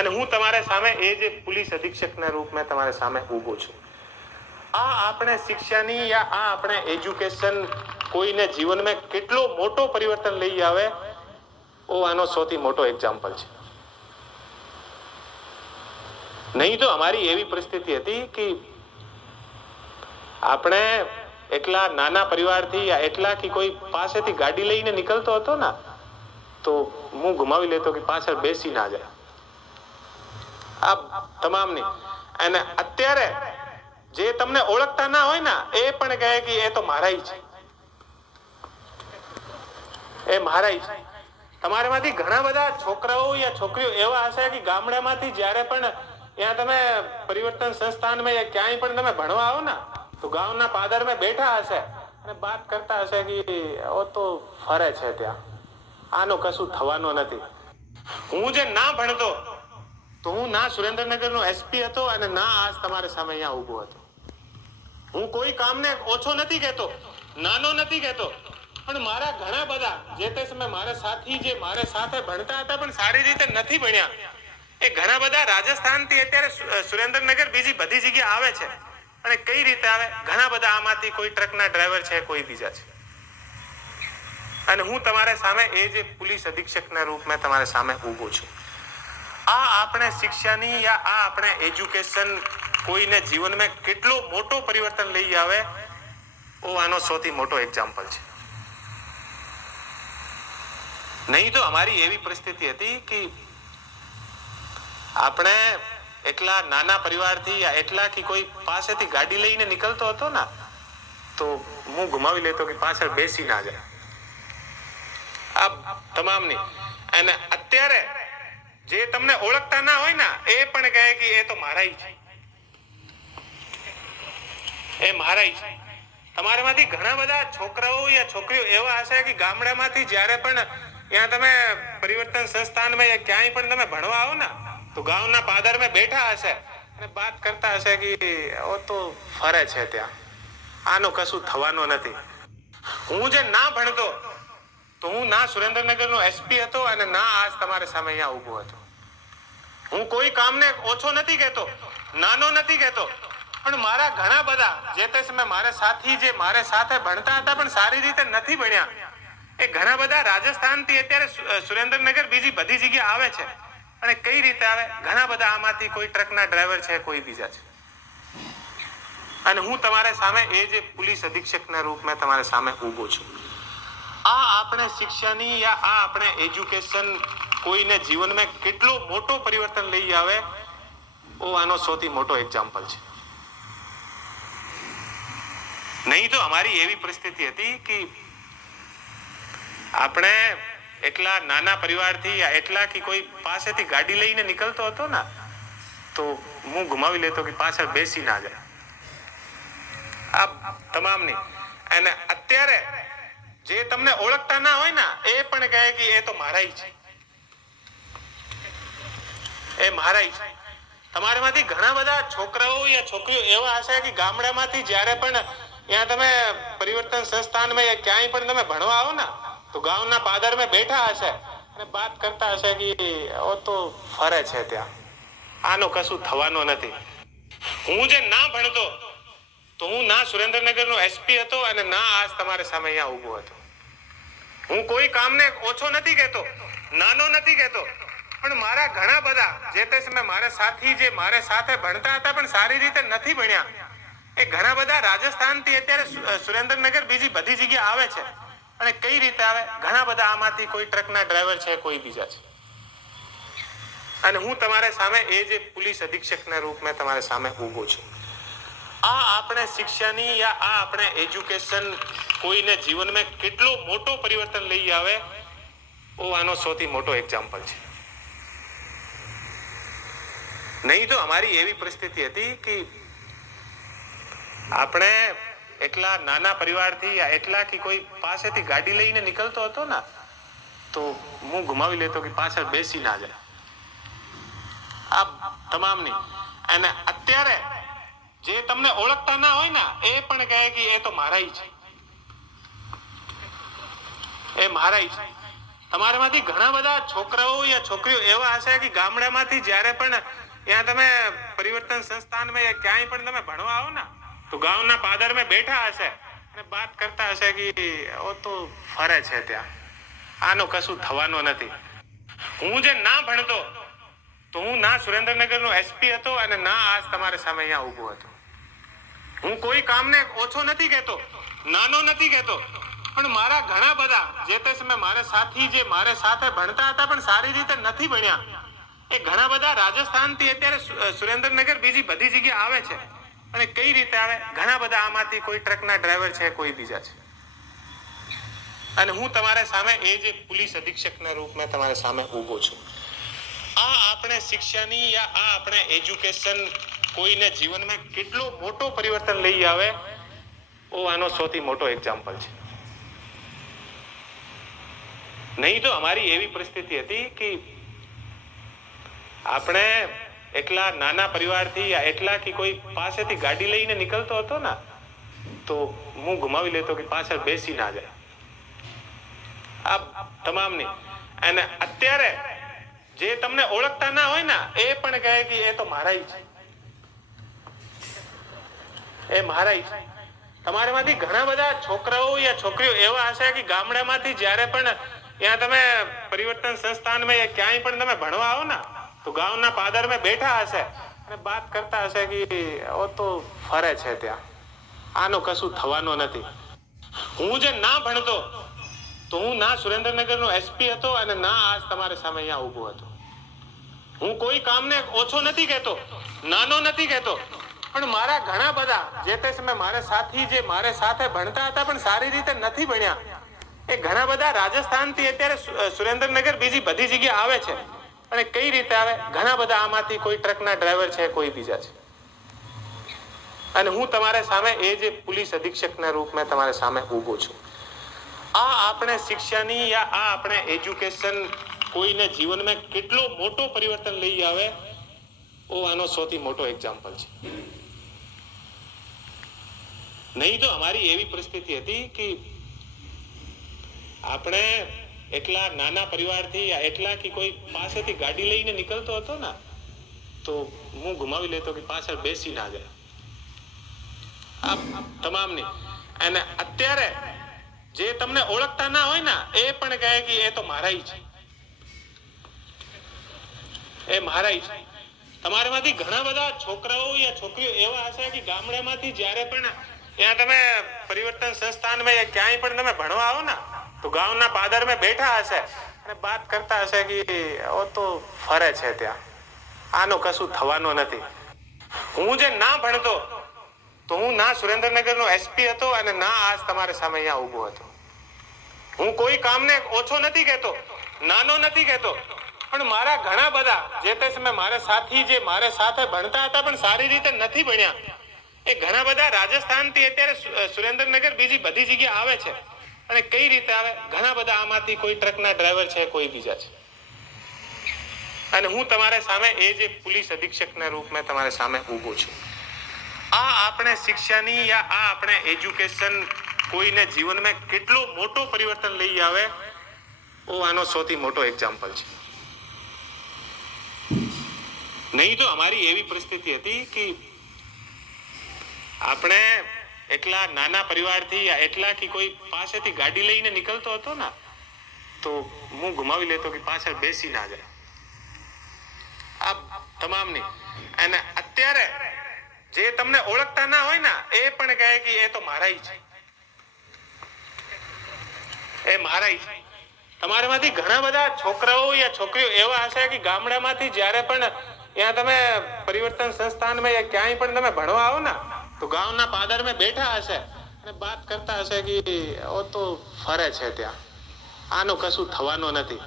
અને હું તમારા સામે એ જે પોલીસ અધિક્ષકના રૂપમાં તમારા સામે ઊભો છું. આ આપણે શિક્ષાની યા આ આપણે એજ્યુકેશન કોઈને જીવનમાં કેટલો મોટો પરિવર્તન લઈ આવે આનો સૌથી મોટો એક્ઝામ્પલ છે. નહીં તો અમારી એવી પરિસ્થિતિ હતી કે આપણે એટલા નાના પરિવારથી યા એટલા કે કોઈ પાસેથી ગાડી લઈને નીકળતો હતો ને તો હું ગુમાવી લેતો કે પાછળ બેસી ના જાય. આ તમામની અને અત્યારે જે તમને ઓળખતા ના હોય ને એ પણ કહે કે એ તો મારા છે, એ મારા છે. તમારામાંથી ઘણા બધા છોકરાઓ યા છોકરીઓ એવા હશે કે ગામડામાંથી જ્યારે પણ ત્યાં તમે પરિવર્તન સંસ્થાનમાં ક્યાંય પણ તમે ભણવા આવો ને તો ગામના પાદરમાં બેઠા હશે અને વાત કરતા હશે કે ઓ તો ફરે છે ત્યાં, આનો કશું થવાનો નથી. હું જે ના ભણતો તો હું ના સુરેન્દ્રનગરનો એસપી હતો અને ના આજ તમારી સામે અહીંયા ઊભો હતો. હું કોઈ કામને ઓછો નથી કહેતો, નાનો નથી કહેતો, પણ મારા ઘણા બધા જે તે સમય મારા સાથી જે મારે સાથે ભણતા હતા પણ સારી રીતે નથી ભણ્યા એ ઘણા બધા રાજસ્થાનથી અત્યારે સુરેન્દ્રનગર બીજી બધી જગ્યાએ આવે છે. અને કઈ રીતે આવે? ઘણા બધા આમાંથી કોઈ ટ્રકના ડ્રાઈવર છે, કોઈ બીજા છે. અને હું તમારા સામે એ જે પોલીસ અધિક્ષકના રૂપમાં તમારા સામે ઊભો છું. આ આપણે શિક્ષાની યા આ આપણે એજ્યુકેશન કોઈને જીવનમાં કેટલો મોટો પરિવર્તન લઈ આવે આનો સૌથી મોટો એક્ઝામ્પલ છે. નહીં તો અમારી એવી પરિસ્થિતિ હતી કે આપણે એટલા નાના પરિવારથી યા એટલા કે કોઈ પાસેથી ગાડી લઈને નીકળતો હતો ને તો હું ગુમાવી લેતો કે પાછળ બેસી ના જાય. આ તમામની અને અત્યારે જે તમને ઓળખતા ના હોય ને એ પણ કહે કે એ તો મારા છે, એ મારા છે. તમારામાંથી ઘણા બધા છોકરાઓ યા છોકરીઓ એવા હશે કે ગામડામાંથી જ્યારે પણ ત્યાં તમે પરિવર્તન સંસ્થાનમાં ક્યાંય પણ તમે ભણવા આવો ને તો ગામના પાદરમાં બેઠા હશે અને વાત કરતા હશે કે ઓ તો ફરે છે ત્યાં, આનો કશું થવાનો નથી. હું જે ના ભણતો તો હું ના સુરેન્દ્રનગરનો એસપી હતો અને ના આજ તમારી સામે અહીંયા ઊભો હતો. હું કોઈ કામને ઓછો નથી કહેતો, નાનો નથી કહેતો, પણ મારા ઘણા બધા જે તે સમય મારા સાથી જે મારે સાથે ભણતા હતા પણ સારી રીતે નથી ભણ્યા એ ઘણા બધા રાજસ્થાનથી અત્યારે સુરેન્દ્રનગર બીજી બધી જગ્યાએ આવે છે. અને કઈ રીતે આવે? ઘણા બધા આમાંથી કોઈ ટ્રકના ડ્રાઈવર છે, કોઈ બીજા છે. અને હું તમારા સામે એ જે પોલીસ અધિક્ષકના રૂપમાં તમારા સામે ઊભો છું. આ આપણે શિક્ષાની યા આ આપણે એજ્યુકેશન કોઈને જીવનમાં કેટલો મોટો પરિવર્તન લઈ આવે આનો સૌથી મોટો એક્ઝામ્પલ છે. નહીં તો અમારી એવી પરિસ્થિતિ હતી કે આપણે એટલા નાના પરિવારથી યા એટલા કે કોઈ પાસેથી ગાડી લઈને નીકળતો હતો ને તો હું ગુમાવી લેતો કે પાછળ બેસી ના જાય. આ તમામની અને અત્યારે જે તમને ઓળખતા ના હોય ને એ પણ કહે કે એ તો મારા છે, એ મારા છે. તમારામાંથી ઘણા બધા છોકરાઓ યા છોકરીઓ એવા હશે કે ગામડામાંથી જ્યારે પણ ત્યાં તમે પરિવર્તન સંસ્થાનમાં ક્યાંય પણ તમે ભણવા આવો ને તો ગામના પાદરમાં બેઠા હશે અને વાત કરતા હશે કે ઓ તો ફરે છે ત્યાં, આનો કશું થવાનો નથી. હું જે ના ભણતો તો હું ના સુરેન્દ્રનગરનો એસપી હતો અને ના આજ તમારી સામે અહીંયા ઊભો હતો. હું કોઈ કામને ઓછો નથી કહેતો, નાનો નથી કહેતો, પણ મારા ઘણા બધા જે તે સમય મારા સાથી જે મારે સાથે ભણતા હતા પણ સારી રીતે નથી ભણ્યા એ ઘણા બધા રાજસ્થાનથી અત્યારે સુરેન્દ્રનગર બીજી બધી જગ્યાએ આવે છે. અને કઈ રીતે આવે? ઘણા બધા આમાંથી કોઈ ટ્રકના ડ્રાઈવર છે, કોઈ બીજા છે. અને હું તમારા સામે એ જે પોલીસ અધિક્ષકના રૂપમાં તમારા સામે ઊભો છું. આ આપણે શિક્ષાની યા આ આપણે એજ્યુકેશન કોઈને જીવનમાં કેટલો મોટો પરિવર્તન લઈ આવે આનો સૌથી મોટો એક્ઝામ્પલ છે. નહીં તો અમારી એવી પરિસ્થિતિ હતી કે આપણે એટલા નાના પરિવારથી યા એટલા કે કોઈ પાસેથી ગાડી લઈને નીકળતો હતો ને તો હું ગુમાવી લેતો કે પાછળ બેસી ના જાય. આ તમામની અને અત્યારે જે તમને ઓળખતા ના હોય ને એ પણ કહે કે એ તો મારા છે, એ મારા છે. તમારામાંથી ઘણા બધા છોકરાઓ યા છોકરીઓ એવા હશે કે ગામડામાંથી જ્યારે પણ ત્યાં તમે પરિવર્તન સંસ્થાનમાં યા ક્યાંય પણ તમે ભણવા આવો ને તો ગામના પાદરમાં બેઠા હશે અને વાત કરતા હશે કે ઓ તો ફરે છે ત્યાં, આનો કશું થવાનું નથી. હું જે ના ભણતો તો હું ના સુરેન્દ્રનગરનો એસપી હતો અને ના આજ તમારી સામે અહીંયા ઊભો હતો. હું કોઈ કામને ઓછો નથી કહેતો, નાનો નથી કહેતો, પણ મારા ઘણા બધા જે તે સમયે મારા સાથી જે મારે સાથે ભણતા હતા પણ સારી રીતે નથી ભણ્યા, એ ઘણા બધા રાજસ્થાનથી અત્યારે સુરેન્દ્રનગર બીજી બધી જગ્યાએ આવે છે. અને કઈ રીતે આવે? ઘણા બધા આમાંથી કોઈ ટ્રકના ડ્રાઈવર છે, કોઈ બીજા છે. અને હું તમારા સામે એ જે પોલીસ અધિક્ષકના રૂપમાં તમારા સામે ઊભો છું. આ આપણે શિક્ષાની યા આ આપણે એજ્યુકેશન કોઈને જીવનમાં કેટલો મોટો પરિવર્તન લઈ આવે, આનો સૌથી મોટો એક્ઝામ્પલ છે. નહીં તો અમારી એવી પરિસ્થિતિ હતી કે આપણે એટલા નાના પરિવારથી યા એટલા કે કોઈ પાસેથી ગાડી લઈને નીકળતો હતો ને તો હું ગુમાવી લેતો કે પાછળ બેસી ના જાય. આ તમામની. અને અત્યારે જે તમને ઓળખતા ના હોય ને એ પણ કહે કે એ તો મારા છે, એ મારા છે. તમારામાંથી ઘણા બધા છોકરાઓ યા છોકરીઓ એવા હશે કે ગામડામાંથી જ્યારે પણ ત્યાં તમે પરિવર્તન સંસ્થાનમાં યા ક્યાંય પણ તમે ભણવા આવો ને તો ગામના પાદરમાં બેઠા હશે અને વાત કરતા હશે કે ઓ તો ફરે છે ત્યાં, આનો કશું થવાનું નથી. હું જે ના ભણતો તો હું ના સુરેન્દ્રનગરનો એસપી હતો અને ના આજ તમારી સામે અહીંયા ઊભો હતો. હું કોઈ કામને ઓછો નથી કહેતો, નાનો નથી કહેતો, પણ મારા ઘણા બધા જે તે સમયે મારા સાથી જે મારે સાથે ભણતા હતા પણ સારી રીતે નથી ભણ્યા, એ ઘણા બધા રાજસ્થાનથી અત્યારે સુરેન્દ્રનગર બીજી બધી જગ્યાએ આવે છે. અને કઈ રીતે આવે? ઘણા બધા આમાંથી કોઈ ટ્રકના ડ્રાઈવર છે, કોઈ બીજા છે. અને હું તમારા સામે એ જે પોલીસ અધિક્ષકના રૂપમાં તમારા સામે ઊભો છું. આ આપણે શિક્ષાની યા આ આપણે એજ્યુકેશન કોઈને જીવનમાં કેટલો મોટો પરિવર્તન લઈ આવે, આનો સૌથી મોટો એક્ઝામ્પલ છે. નહીં તો અમારી એવી પરિસ્થિતિ હતી કે આપણે એટલા નાના પરિવારથી એટલા કે કોઈ પાસેથી ગાડી લઈને નીકળતો હતો ને તો હું ગુમાવી લેતો કે પાછળ બેસી ના જાય. આ તમામની. અને અત્યારે જે તમને ઓળખતા ના હોય ને એ પણ કહે કે એ તો મારા છે, એ મારા છે. તમારામાંથી ઘણા બધા છોકરાઓ યા છોકરીઓ એવા હશે કે ગામડામાંથી જ્યારે પણ ત્યાં તમે પરિવર્તન સંસ્થાનમાં ક્યાંય પણ તમે ભણવા આવો ને તો ગામના પાદરમાં બેઠા હશે અને વાત કરતા હશે કે ઓ તો ફરે છે ત્યાં, આનો કશું થવાનું નથી. હું જે ના ભણતો તો હું ના સુરેન્દ્રનગરનો એસપી હતો અને ના આજ તમારી સામે અહીંયા ઊભો હતો. હું કોઈ કામને ઓછો નથી કહેતો, નાનો નથી કહેતો, પણ મારા ઘણા બધા જે તે સમયે મારા સાથી જે મારે સાથે ભણતા હતા પણ સારી રીતે નથી ભણ્યા, એ ઘણા બધા રાજસ્થાનથી અત્યારે સુરેન્દ્રનગર બીજી બધી જગ્યાએ આવે છે. અને કઈ રીતે આવે? ઘણા બધા આમાંથી કોઈ ટ્રકના ડ્રાઈવર છે, કોઈ બીજા છે. અને હું તમારા સામે એ જે પોલીસ અધિક્ષકના રૂપમાં તમારા સામે ઊભો છું. આ આપણે શિક્ષાની યા આ આપણે એજ્યુકેશન કોઈને જીવનમાં કેટલો મોટો પરિવર્તન લઈ આવે, આનો સૌથી મોટો એક્ઝામ્પલ છે. નહીં તો અમારી એવી પરિસ્થિતિ હતી કે આપણે એટલા નાના પરિવારથી એટલા કે કોઈ પાસેથી ગાડી લઈને નીકળતો હતો ને તો હું ગુમાવી લેતો કે પાછળ બેસી ના જાય. આ તમામની. અને અત્યારે જે તમને ઓળખતા ના હોય ને એ પણ કહે કે એ તો મારા છે, એ મારા છે. તમારામાંથી ઘણા બધા છોકરાઓ યા છોકરીઓ એવા હશે કે ગામડામાંથી જ્યારે પણ ત્યાં તમે પરિવર્તન સંસ્થાનમાં ક્યાંય પણ તમે ભણવા આવો ને તો ગામના પાદરમાં બેઠા હશે અને વાત કરતા હશે કે ઓ તો ફરે છે ત્યાં, આનો કશું થવાનું નથી.